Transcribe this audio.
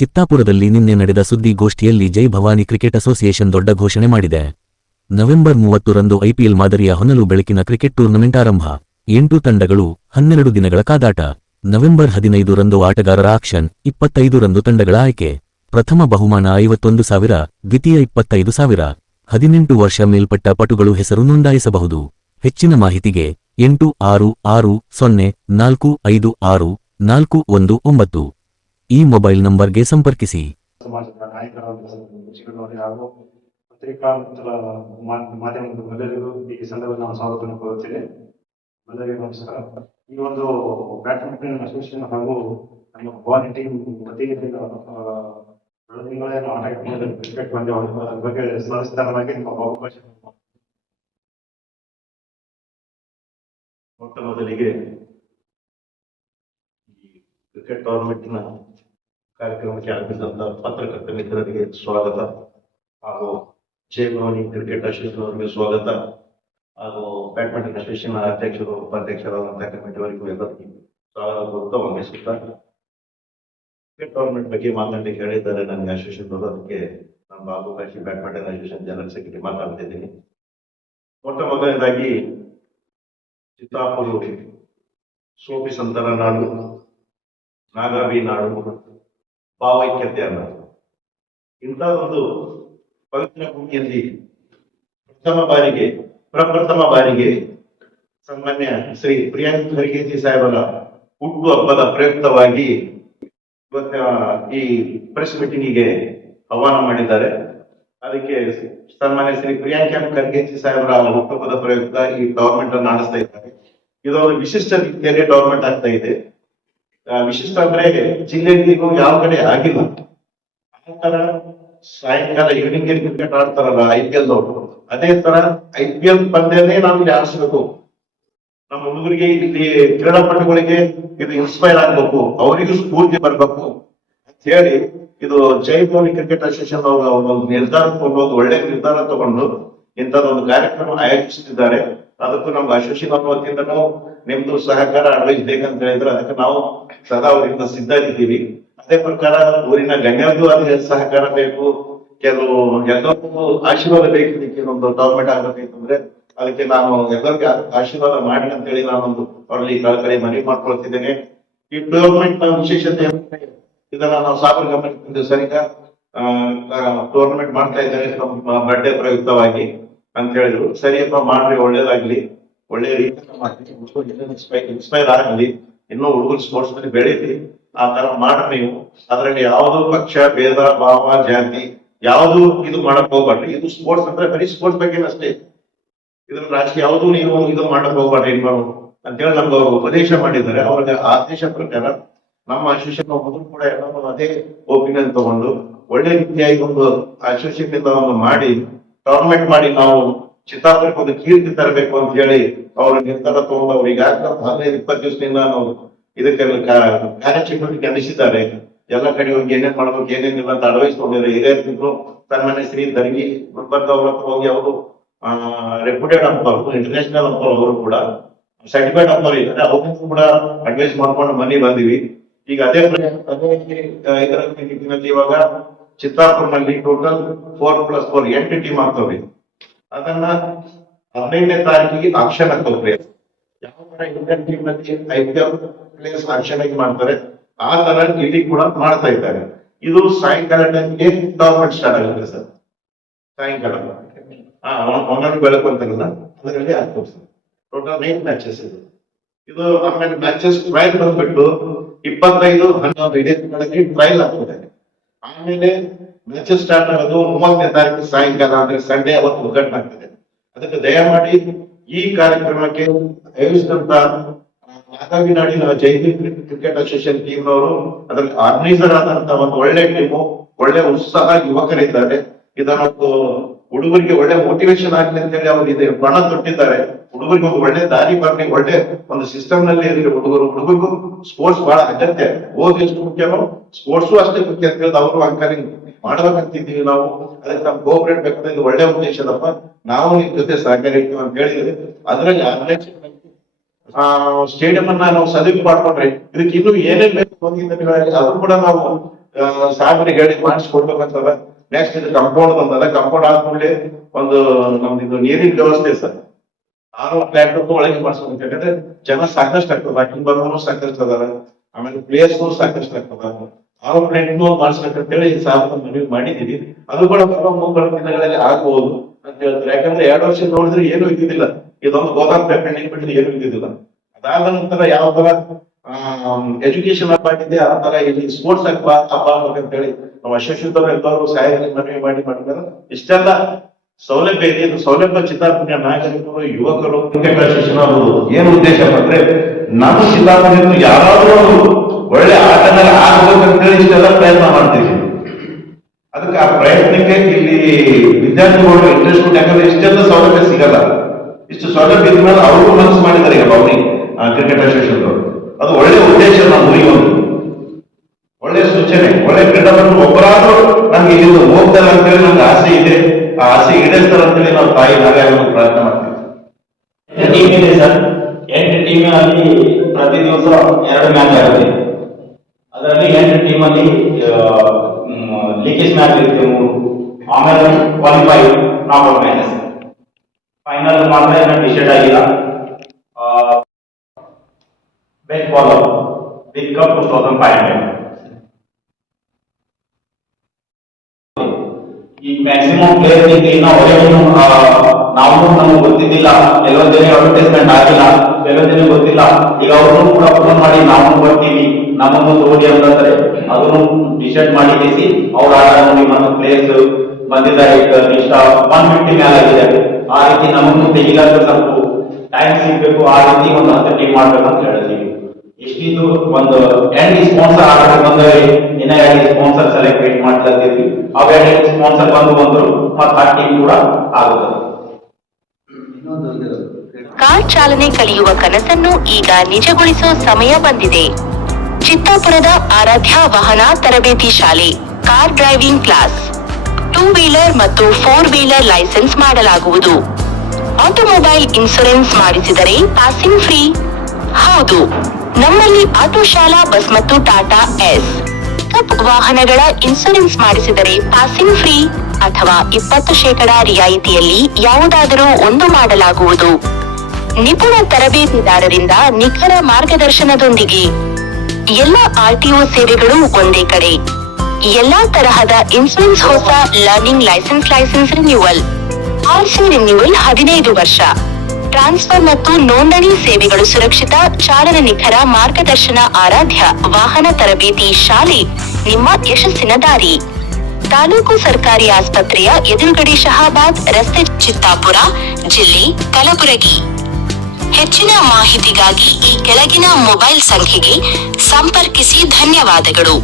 ಚಿತ್ತಾಪುರದಲ್ಲಿ ನಿನ್ನೆ ನಡೆದ ಸುದ್ದಿಗೋಷ್ಠಿಯಲ್ಲಿ ಜೈ ಭವಾನಿ ಕ್ರಿಕೆಟ್ ಅಸೋಸಿಯೇಷನ್ ದೊಡ್ಡ ಘೋಷಣೆ ಮಾಡಿದೆ. ನವೆಂಬರ್ 30ರಂದು ಐಪಿಎಲ್ ಮಾದರಿಯ ಹೊನಲು ಬೆಳಕಿನ ಕ್ರಿಕೆಟ್ ಟೂರ್ನಮೆಂಟ್ ಆರಂಭ. 8 ತಂಡಗಳು, 12 ದಿನಗಳ ಕಾದಾಟ. ನವೆಂಬರ್ 15ರಂದು ಆಟಗಾರರ ಆಕ್ಷನ್, 25ರಂದು ತಂಡಗಳ ಆಯ್ಕೆ. ಪ್ರಥಮ ಬಹುಮಾನ 51,000, ದ್ವಿತೀಯ 25,000. 18 ವರ್ಷ ಮೇಲ್ಪಟ್ಟ ಪಟುಗಳು ಹೆಸರು ನೋಂದಾಯಿಸಬಹುದು. ಹೆಚ್ಚಿನ ಮಾಹಿತಿಗೆ 8660456419 ಈ ಮೊಬೈಲ್ ನಂಬರ್ಗೆ ಸಂಪರ್ಕಿಸಿ. ಸಮಾಜದ ನಾಯಕರಾದ ಚಿಕ್ಕನವರೇ ಹಾಗೂ ಪತ್ರಿಕಾ ಮಾಧ್ಯಮದವರೆಲ್ಲರಿಗೂ ಈ ಸಂದರ್ಭದಲ್ಲಿ ನಾನು ಸ್ವಾಗತವನ್ನು ಕೋರುತ್ತೇನೆ. ಎಲ್ಲರಿಗೂ ನಮಸ್ಕಾರ. ಈ ಒಂದು ಬ್ಯಾಡ್ಮಿಂಟನ್ ಅಸೋಸಿಯೇಷನ್ ಹಾಗೂ ನಮ್ಮ ಭವಾನಿ ಟೀಮ್ ವತಿಯಿಂದ ಬೆಳದಿಂಗಳೇ ಆಟ ಕ್ರಿಕೆಟ್ ಪಂದ್ಯ ಅದ್ರ ಬಗ್ಗೆ ಸವಿಸ್ತಾರವಾಗಿ ನಿಮ್ಮ ಅವಕಾಶ. ಮೊಟ್ಟ ಮೊದಲಿಗೆ ಈ ಕ್ರಿಕೆಟ್ ಟೂರ್ನಮೆಂಟ್ನ ಕಾರ್ಯಕ್ರಮಕ್ಕೆ ಆಗಮಿಸಿದಂತ ಪತ್ರಕರ್ತ ಮಿತ್ರರಿಗೆ ಸ್ವಾಗತ ಹಾಗೂ ಜೈ ಭವಾನಿ ಕ್ರಿಕೆಟ್ ಅಸೋಸಿಯೇಷನ್ ಅವರಿಗೆ ಸ್ವಾಗತ ಹಾಗೂ ಬ್ಯಾಡ್ಮಿಂಟನ್ ಅಸೋಸಿಯೇಷನ್ ಅಧ್ಯಕ್ಷರು ಉಪಾಧ್ಯಕ್ಷರಾದಂತಹ ಕಮಿಟಿಯವರಿಗೂ ಎಲ್ಲರಿಗೂ ಸ್ವಾಗತ ಕೋರುತ್ತಾ ವಂದಿಸುತ್ತಾ ಕ್ರಿಕೆಟ್ ಟೂರ್ನಮೆಂಟ್ ಬಗ್ಗೆ ಮಾತನಾಡಲಿಕ್ಕೆ ಹೇಳಿದ್ದಾರೆ ನನಗೆ ಅಸೋಸಿಯೇಷನ್ ಅವರು. ಅದಕ್ಕೆ ನಾನು ಬಾಬುಕಾಶಿ ಬ್ಯಾಡ್ಮಿಂಟನ್ ಅಸೋಸಿಯೇಷನ್ ಜನರಲ್ ಸೆಕ್ರೆಟರಿ ಮಾತಾಡ್ತಿದ್ದೀನಿ. ಮೊಟ್ಟ ಮೊದಲನೇದಾಗಿ ಚಿತ್ತಾಪುರ ಸೋಪಿ ಸಂತರ ನಾಡು, ನಾಗಾವಿ ನಾಡು, ಭಾವೈಕ್ಯತೆ ಅನ್ನೋದು ಇಂಥ ಒಂದು ಪವಿತ್ರ ಭೂಮಿಯಲ್ಲಿ ಪ್ರಪ್ರಥಮ ಬಾರಿಗೆ ಸನ್ಮಾನ್ಯ ಶ್ರೀ ಪ್ರಿಯಾಂಕ್ ಖರ್ಗೆ ಸಾಹೇಬರ ಹುಟ್ಟು ಹಬ್ಬದ ಪ್ರಯುಕ್ತವಾಗಿ ಇವತ್ತ ಈ ಪ್ರೆಸ್ ಮೀಟಿಂಗಿಗೆ ಆಹ್ವಾನ ಮಾಡಿದ್ದಾರೆ. ಅದಕ್ಕೆ ಸನ್ಮಾನ್ಯ ಶ್ರೀ ಪ್ರಿಯಾಂಕ್ ಖರ್ಗೆ ಸಾಹೇಬರ ಹುಟ್ಟುಹಬ್ಬದ ಪ್ರಯುಕ್ತ ಈ ಟೂರ್ನಮೆಂಟ್ ಅನ್ನು ನಡೆಸ್ತಾ ಇದ್ದಾರೆ. ಇದೊಂದು ವಿಶಿಷ್ಟ ರೀತಿಯಲ್ಲಿ ಟೂರ್ನಮೆಂಟ್ ಆಗ್ತಾ ಇದೆ. ವಿಶಿಷ್ಟ ಅಂದ್ರೆ ಜಿಲ್ಲೆಗೂ ಯಾವ ಕಡೆ ಆಗಿಲ್ಲ. ಆ ತರ ಸಾಯಂಕಾಲ ಈವ್ನಿಂಗ್ ಕ್ರಿಕೆಟ್ ಆಡ್ತಾರಲ್ಲ IPL ಅವರು, ಅದೇ ತರ IPL ಪಂದ್ಯನೇ ನಾವು ಇಲ್ಲಿ ಆಡಿಸ್ಬೇಕು. ನಮ್ಮ ಹುಡುಗರಿಗೆ ಇಲ್ಲಿ ಕ್ರೀಡಾಪಟುಗಳಿಗೆ ಇದು ಇನ್ಸ್ಪೈರ್ ಆಗ್ಬೇಕು, ಅವರಿಗೂ ಸ್ಫೂರ್ತಿ ಬರ್ಬೇಕು ಅಂತ ಹೇಳಿ ಇದು ಜೈ ಭವಾನಿ ಕ್ರಿಕೆಟ್ ಅಸೋಸಿಯೇಷನ್ ಅವರು ಒಂದು ನಿರ್ಧಾರ ತಗೊಂಡು, ಒಂದು ಒಳ್ಳೆ ನಿರ್ಧಾರ ತಗೊಂಡು ಇಂಥದ್ದೊಂದು ಕಾರ್ಯಕ್ರಮ ಆಯೋಜಿಸುತ್ತಿದ್ದಾರೆ. ಅದಕ್ಕೂ ನಮ್ಮ ಅಸೋಸಿಯೇಷನ್ ವತಿಯಿಂದನೂ ನಿಮ್ದು ಸಹಕಾರ ಅಡ್ವೈಸ್ ಬೇಕಂತ ಹೇಳಿದ್ರೆ ಅದಕ್ಕೆ ನಾವು ಸದಾ ಅವರಿಂದ ಸಿದ್ಧ ಇದ್ದೀವಿ. ಅದೇ ಪ್ರಕಾರ ಊರಿನ ಗಣ್ಯರಿಗೂ ಅದೇ ಸಹಕಾರ ಬೇಕು, ಕೆಲವು ಎಲ್ಲರಿಗೂ ಆಶೀರ್ವಾದ ಬೇಕು. ಇದಕ್ಕೆ ಒಂದು ಟೂರ್ನಮೆಂಟ್ ಆಗಬೇಕಂತಂದ್ರೆ ಅದಕ್ಕೆ ನಾನು ಎಲ್ಲರಿಗೂ ಆಶೀರ್ವಾದ ಮಾಡಿ ಅಂತ ಹೇಳಿ ನಾನೊಂದು ಅವರಲ್ಲಿ ಕಳಕಳಿ ಮನವಿ ಮಾಡ್ಕೊಳ್ತಿದ್ದೇನೆ. ಈ ಟೂರ್ನಮೆಂಟ್ ನ ವಿಶೇಷತೆ ಇದನ್ನ ನಾವು ಸಾಗರ ಗಮನಿಸಿದ್ದು ಸರಿಗ ಟೂರ್ನಮೆಂಟ್ ಮಾಡ್ತಾ ಇದ್ದೇವೆ ನಮ್ಮ ಬರ್ಡೇ ಪ್ರಯುಕ್ತವಾಗಿ ಅಂತ ಹೇಳಿದ್ರು. ಸರಿಯಪ್ಪ ಮಾಡ್ರಿ, ಒಳ್ಳೇದಾಗ್ಲಿ, ಒಳ್ಳೆ ರೀತಿಯಿಂದ ಇನ್ಸ್ಪೈರ್ ಆಗಲಿ, ಇನ್ನೂ ಹುಡುಗರು ಸ್ಪೋರ್ಟ್ಸ್ ನಲ್ಲಿ ಬೆಳೀಲಿ. ಆ ತರ ಮಾಡ್ರಿ ನೀವು. ಅದ್ರಲ್ಲಿ ಯಾವ್ದು ಪಕ್ಷ ಭೇದ ಭಾವ ಜಾತಿ ಯಾವ್ದು ಇದು ಮಾಡಕ್ ಹೋಗ್ಬಾರ್ರಿ. ಇದು ಸ್ಪೋರ್ಟ್ಸ್ ಅಂದ್ರೆ ಬರೀ ಸ್ಪೋರ್ಟ್ಸ್ ಬಗ್ಗೆ ಅಷ್ಟೇ. ಇದ್ರ ರಾಜಕೀಯ ಯಾವ್ದು ನೀವು ಇದು ಮಾಡಕ್ ಹೋಗ್ಬಾರ್ರಿ ಅಂತ ಹೇಳಿ ನಮ್ಗೆ ಅವರು ಉಪದೇಶ ಮಾಡಿದ್ದಾರೆ. ಅವ್ರಿಗೆ ಆದೇಶ ಪ್ರಕಾರ ನಮ್ಮ ಅಸೋಸಿಯೇಷನ್ ಮೊದಲು ಕೂಡ ಎಲ್ಲರೂ ಅದೇ ಒಪಿನಿಯನ್ ತಗೊಂಡು ಒಳ್ಳೆ ರೀತಿಯಾಗಿ ಒಂದು ಅಸೋಸಿಯೇಷನ್ ಇಂದ ಒಂದು ಮಾಡಿ ಟೂರ್ನಮೆಂಟ್ ಮಾಡಿ ನಾವು ಚಿತ್ತಾಪುರಕ್ಕೆ ಒಂದು ಕೀರ್ತಿ ತರಬೇಕು ಅಂತ ಹೇಳಿ ಅವರು ನಿರ್ಧಾರ ತಗೊಂಡು ಅವ್ರು ಈಗಾಗಲೇ 15-20 ದಿವಸದಿಂದ ನಾವು ಇದಕ್ಕೆ ಕಾರ್ಯಚಟುವಟಿಕೆ ನಡೆಸಿದ್ದಾರೆ. ಎಲ್ಲ ಕಡೆ ಹೋಗಿ ಏನೇನ್ ಮಾಡ್ಬೇಕು ಏನೇನಿಲ್ಲ ಅಂತ ಅಡ್ವೈಸ್ ತಗೊಂಡಿದ್ದಾರೆ. ಹಿರಿಯರು ಸನ್ಮಾನ್ಯ ಶ್ರೀ ದರ್ಗಿ ಗುಲ್ಬರ್ಗ ಅವ್ರ ಹತ್ರ ಹೋಗಿ ಅವರು ರೆಪ್ಯೂಟೆಡ್ ಅಂಪರ್, ಇಂಟರ್ನ್ಯಾಷನಲ್ ಅಂಪರ್, ಅವರು ಕೂಡ ಸರ್ಟಿಫೈಡ್ ಅಂಪರ್ ಇದ್ದಾರೆ. ಅವ್ರಿಗೂ ಕೂಡ ಅಡ್ವೈಸ್ ಮಾಡ್ಕೊಂಡು ಮನೆ ಬಂದಿವಿ. ಈಗ ಅದೇ ಇದರ ನಿಟ್ಟಿನಲ್ಲಿ ಇವಾಗ ಚಿತ್ತಾಪುರ್ನಲ್ಲಿ ಟೋಟಲ್ 4+4 8 ಟೀಮ್ ಆಗ್ತವೆ. ಅದನ್ನ 15ನೇ ತಾರೀಕಿಗೆ ಆಕ್ಷನ್ ಆಗ್ತವ್ರಿ. ಯಾವ ತರ ಇಂಡಿಯನ್ ಟೀಮ್ ನಲ್ಲಿ IPL ಪ್ಲೇಯರ್ಸ್ ಆಕ್ಷನ್ ಆಗಿ ಮಾಡ್ತಾರೆ ಆ ತರ ಇಲ್ಲಿ ಕೂಡ ಮಾಡ್ತಾ ಇದ್ದಾರೆ. ಇದು ಸಾಯಂಕಾಲ ಟೈಮ್ಗೆ ಟೂರ್ನಮೆಂಟ್ ಸ್ಟಾರ್ಟ್ ಆಗುತ್ತೆ ಸರ್. ಸಾಯಂಕಾಲ ಒಂದೊಂದು ಬೆಳಕು ಅಂತಾರಲ್ಲ ಅದರಲ್ಲಿ ಆಗ್ತದೆ ಸರ್. ಟೋಟಲ್ 9 ಮ್ಯಾಚಸ್ ಇದು. ಆಮೇಲೆ ಮ್ಯಾಚಸ್ ಟ್ರಯಲ್ ಬಂದ್ಬಿಟ್ಟು 25-11 ಇದೇ ತಿಂಗಳಲ್ಲಿ ಟ್ರಯಲ್ ಆಗ್ತದೆ. ಆಮೇಲೆ ಮ್ಯಾಚಸ್ ಸ್ಟಾರ್ಟ್ ಆಗೋದು 30ನೇ ತಾರೀಕು ಸಾಯಂಕಾಲ ಅಂದ್ರೆ ಸಂಡೇ ಅವತ್ತು ಉದ್ಘಾಟನೆ ಆಗ್ತದೆ. ಅದಕ್ಕೆ ದಯಮಾಡಿ ಈ ಕಾರ್ಯಕ್ರಮಕ್ಕೆ ಆಯೋಜಿಸಿದಂತ ನಾಗಾವಿ ನಾಡಿನ ಜೈವಿಕ್ ಕ್ರಿಕೆಟ್ ಅಸೋಸಿಯೇಷನ್ ಟೀಮ್ನವರು ಅದರಲ್ಲಿ ಆರ್ಗನೈಸರ್ ಆದಂತ ಒಂದು ಒಳ್ಳೆ ಟೀಮು, ಒಳ್ಳೆ ಉತ್ಸಾಹ ಯುವಕರಿದ್ದಾರೆ. ಇದನ್ನೊಂದು ಹುಡುಗರಿಗೆ ಒಳ್ಳೆ ಮೋಟಿವೇಶನ್ ಆಗ್ಲಿ ಅಂತ ಹೇಳಿ ಅವ್ರು ಇದೆ ಬಣ ತೊಟ್ಟಿದ್ದಾರೆ. ಹುಡುಗರಿಗೆ ಒಂದು ಒಳ್ಳೆ ದಾರಿ ಬರ್ಲಿ, ಒಳ್ಳೆ ಒಂದು ಸಿಸ್ಟಮ್ ನಲ್ಲಿ ಇರಲಿ. ಹುಡುಗರಿಗೂ ಸ್ಪೋರ್ಟ್ಸ್ ಬಹಳ ಅಗತ್ಯ. ಓದ್ ಎಷ್ಟು ಮುಖ್ಯನೋ ಸ್ಪೋರ್ಟ್ಸು ಅಷ್ಟೇ ಮುಖ್ಯ ಅಂತ ಹೇಳಿದ್ರೆ ಅವರು ಅಂಕರಿಂಗ್ ಮಾಡ್ಬೇಕಂತಿದ್ದೀವಿ ನಾವು. ಅದಕ್ಕೆ ನಮ್ಗೆ ಕೋಆಪರೇಟ್ ಬೇಕಂದ್ರೆ ಇದು ಒಳ್ಳೆ ಉದ್ದೇಶದಪ್ಪ, ನಾವು ನಿಮ್ ಜೊತೆ ಸಹಕರಿಸ್ತೀವಿ ಅಂತ ಹೇಳಿದ್ರೆ ಅದರಲ್ಲಿ ಸ್ಟೇಡಿಯಂ ಅನ್ನ ನಾವು ಸದುಪಯೋಗ ಮಾಡ್ಕೊಂಡ್ರೆ ಇದಕ್ಕೆ ಇನ್ನೂ ಏನೇನ್ ಬೇಕು ಅದು ಕೂಡ ನಾವು ಸಾಹೇಬರಿಗೆ ಹೇಳಿ ಮಾಡಿಸ್ಕೊಡ್ಬೇಕಂತದ. ನೆಕ್ಸ್ಟ್ ಇದು ಕಂಪೌಂಡ್ ಬಂದದ. ಕಂಪೌಂಡ್ ಆದ್ಮೇಲೆ ಒಂದು ನಮ್ದು ಇದು ನೀರಿನ ವ್ಯವಸ್ಥೆ ಸರ್ 6 ಫ್ಲಾಟ್ ಒಳಗೆ ಮಾಡಿಸ್ಬೇಕು. ಯಾಕಂದ್ರೆ ಜನ ಸಾಕಷ್ಟು ಆಗ್ತದ, ಹಿಂಗ್ ಬರೋರು ಸಾಕಷ್ಟು ಅದಾರ, ಆಮೇಲೆ ಪ್ಲೇಸ್ಗಳು ಸಾಕಷ್ಟು ಆಗ್ತದ. 6 ಫ್ಲಾಟ್ ಮಾಡಿಸ್ಬೇಕಂತ ಹೇಳಿ ಸಾಹೇಬ್ ಮನವಿ ಮಾಡಿದೀವಿ. ಅದು ಕೂಡ ಮುಂಬರುವ ದಿನಗಳಲ್ಲಿ ಆಗ್ಬಹುದು ಅಂತ ಹೇಳ್ತಾರೆ. ಯಾಕಂದ್ರೆ 2 ವರ್ಷ ನೋಡಿದ್ರೆ ಏನು ಇದ್ದಿದ್ದಿಲ್ಲ, ಇದೊಂದು ಗೋದಾಮ್ ಪೆಂಡಿಂಗ್ ಬಿಟ್ಟಿದ್ರೆ ಏನು ಇದ್ದಿದ್ದಿಲ್ಲ. ಅದಾದ ನಂತರ ಯಾವ ತರ ಎಜುಕೇಶನ್ ಹಬ್ಬ ಆಗಿದೆ, ಆ ತರ ಇಲ್ಲಿ ಸ್ಪೋರ್ಟ್ಸ್ ಹಬ್ಬ ಆಗ್ಬೇಕಂತ ಹೇಳಿ ನಾವು ಅಶೋಷಿತರು ಎಲ್ಲರೂ ಸಾಹೇಬರಿಗೆ ಮನವಿ ಮಾಡಿದ್ರೆ ಇಷ್ಟೆಲ್ಲ ಸೌಲಭ್ಯ ಇದೆ. ಇದು ಸೌಲಭ್ಯ ಚಿತ್ತಾಪುರ ನಾಗರಿಕರು, ಯುವಕರು ಏನು ಉದ್ದೇಶ ಅಂದ್ರೆ ನಮ್ಮ ಚಿತ್ತಾಪುರ ಯಾರಾದ್ರೂ ಒಳ್ಳೆ ಆಟಗಾರ ಆಗ್ಬೇಕಂತ ಹೇಳಿ ಇಷ್ಟೆಲ್ಲ ಪ್ರಯತ್ನ ಮಾಡ್ತೀವಿ. ಅದಕ್ಕೆ ಆ ಪ್ರಯತ್ನಕ್ಕೆ ಇಲ್ಲಿ ವಿದ್ಯಾರ್ಥಿಗಳು ಇಂಟ್ರೆಸ್ಟ್ ಉಂಟು. ಯಾಕಂದ್ರೆ ಇಷ್ಟೆಲ್ಲ ಸೌಲಭ್ಯ ಸಿಗಲ್ಲ. ಇಷ್ಟು ಸೌಲಭ್ಯ ಇದ್ಮೇಲೆ ಅವರು ಮನಸ್ಸು ಮಾಡಿದ್ದಾರೆ ಈಗ ಬಾಬಿ ಕ್ರಿಕೆಟ್ ಅಸೋಸಿಯೇಷನ್. ಅದು ಒಳ್ಳೆ ಉದ್ದೇಶ. ನಮ್ಮ ಊರಿಗೆ ಒಂದು ಒಳ್ಳೆ ಸೂಚನೆ, ಒಳ್ಳೆ ಕ್ರೀಡಾಪಟು ಒಬ್ಬರಾದ್ರೂ ನಮ್ಗೆ ಇಲ್ಲಿಂದ ಹೋಗ್ತಾರೆ ಅಂತೇಳಿ ನಮ್ಗೆ ಆಸೆ ಇದೆ. ಆ ಆಸೆ ಈಡೇರ್ತಾರೆ ಅಂತೇಳಿ ನಾವು ತಾಯಿ ನಾಗಾಯವನ್ನು ಪ್ರಾರ್ಥನೆ ಮಾಡ್ತೀವಿ. ಟೀಮ್ ಇದೆ ಸರ್. 8 ಟೀಮ್ ಅಲ್ಲಿ ಪ್ರತಿ ದಿವಸ 2 ಮ್ಯಾಚ್ ಆಗುತ್ತೆ. ಅದರಲ್ಲಿ 8 ಟೀಮ್ ಅಲ್ಲಿ ಲೀಕೇಜ್ ಮ್ಯಾಚ್ ಇರುತ್ತೆ 3. ಆಮೇಲೆ ಕ್ವಾಲಿಫೈ ನಾಕೌಟ್ ಮ್ಯಾಚಸ್. ಫೈನಲ್ ಮಾತ್ರ ಏನೋ ಡಿಸೈಡ್ ಆಗಿಲ್ಲ. Best bowler big cup 2500. ಈ ಮ್ಯಾಕ್ಸಿಮಮ್ ಪ್ಲೇಯರ್ ನಾವು ನಮ್ಗೆ ಗೊತ್ತಿದ್ದಿಲ್ಲ, ಕೆಲವೊಂದು ಜನ ಅಡ್ವರ್ಟೈಸ್ಮೆಂಟ್ ಆಗಿಲ್ಲ, ಕೆಲವೊಂದು ಜನ ಗೊತ್ತಿಲ್ಲ. ಈಗ ಅವ್ರನ್ನು ಕೂಡ ಫೋನ್ ಮಾಡಿ ನಾವು ಬರ್ತೀವಿ, ನಮ್ಮನ್ನು ತೋಡಿ ಅಂತಂದ್ರೆ ಅದನ್ನು ಡಿಸೈಡ್ ಮಾಡಿ ಅವ್ರ ಆಟ ನೋಡಿ ಮತ್ತು ಪ್ಲೇಯರ್ಸ್ ಬಂದಿದ್ದಾರೆ. ಇಷ್ಟ 150 ಮೇಲೆ ಆಗಿದೆ. ಆ ರೀತಿ ನಮ್ಮನ್ನು ತೆಗಿಲಾಕ ಸ್ವಲ್ಪ ಟೈಮ್ ಸಿಗ್ಬೇಕು. ಆ ರೀತಿ ಒಂದು 10 ಟೀಮ್ ಮಾಡ್ಬೇಕಂತ ಹೇಳ್ತೀವಿ. ಇಷ್ಟಿದ್ದು ಒಂದು ಎಂಡ್ ಸ್ಪಾನ್ಸರ್ ಆರ್ಡರ್ ಬಂದ್ರೆ ಇನ್ನ 2 ಸ್ಪಾನ್ಸರ್ ಸೆಲೆಕ್ಟ್ ಮಾಡ್ತಾ ಇದ್ದೀವಿ. ಅವ 2 ಸ್ಪಾನ್ಸರ್ ಬಂದ್ರು ಮತ್ತೆ ಆ ಟೀಮ್ ಕೂಡ ಆಗುತ್ತದೆ. ಕಾರ್ ಚಾಲನೆ ಕಲಿಯುವ ಕನಸನ್ನು ಈಗ ನಿಜಗೊಳಿಸುವ ಸಮಯ ಬಂದಿದೆ. ಚಿತ್ತಾಪುರದ ಆರಾಧ್ಯ ವಾಹನ ತರಬೇತಿ ಶಾಲೆ ಕಾರ್ ಡ್ರೈವಿಂಗ್ ಕ್ಲಾಸ್ 2 ವೀಲರ್ ಮತ್ತು 4 ವೀಲರ್ ಲೈಸೆನ್ಸ್ ಮಾಡಲಾಗುವುದು. ಆಟೋಮೊಬೈಲ್ ಇನ್ಶೂರೆನ್ಸ್ ಮಾಡಿಸಿದರೆ ಪಾಸಿಂಗ್ ಫ್ರೀ. ಹೌದು, ನಮ್ಮಲ್ಲಿ ಆಟೋ ಶಾಲಾ ಬಸ್ ಮತ್ತು ಟಾಟಾ ಎಸ್ ಕಪ್ ವಾಹನಗಳ ಇನ್ಶೂರೆನ್ಸ್ ಮಾಡಿಸಿದರೆ ಪಾಸಿಂಗ್ ಫ್ರೀ ಅಥವಾ 20% ರಿಯಾಯಿತಿಯಲ್ಲಿ ಯಾವುದಾದರೂ ಒಂದು ಮಾಡಲಾಗುವುದು. ನಿಪುಣ ತರಬೇತಿದಾರರಿಂದ ನಿಖರ ಮಾರ್ಗದರ್ಶನದೊಂದಿಗೆ ಎಲ್ಲ ಆರ್ಟಿಒ ಸೇವೆಗಳು ಒಂದೇ ಕಡೆ. ಎಲ್ಲಾ ತರಹದ ಇನ್ಶೂರೆನ್ಸ್, ಹೊಸ learning licence renewal, RC renewal 15 ವರ್ಷ, ಟ್ರಾನ್ಸ್ಫರ್ ಮತ್ತು ನೋಂದಣಿ ಸೇವೆಗಳು ಸುರಕ್ಷಿತ, ಚಾಲನ ನಿಖರ ಮಾರ್ಗದರ್ಶನ. ಆರಾಧ್ಯ ವಾಹನ ತರಬೇತಿ ಶಾಲೆ ನಿಮ್ಮ ಯಶಸ್ಸಿನ ದಾರಿ. ತಾಲೂಕು ಸರ್ಕಾರಿ ಆಸ್ಪತ್ರೆಯ ಎದುರುಗಡೆ, ಶಹಾಬಾದ್ ರಸ್ತೆ, ಚಿತ್ತಾಪುರ, ಜಿಲ್ಲೆ ಕಲಬುರಗಿ. ಹೆಚ್ಚಿನ ಮಾಹಿತಿಗಾಗಿ ಈ ಕೆಳಗಿನ ಮೊಬೈಲ್ ಸಂಖ್ಯೆಗೆ ಸಂಪರ್ಕಿಸಿ. ಧನ್ಯವಾದಗಳು.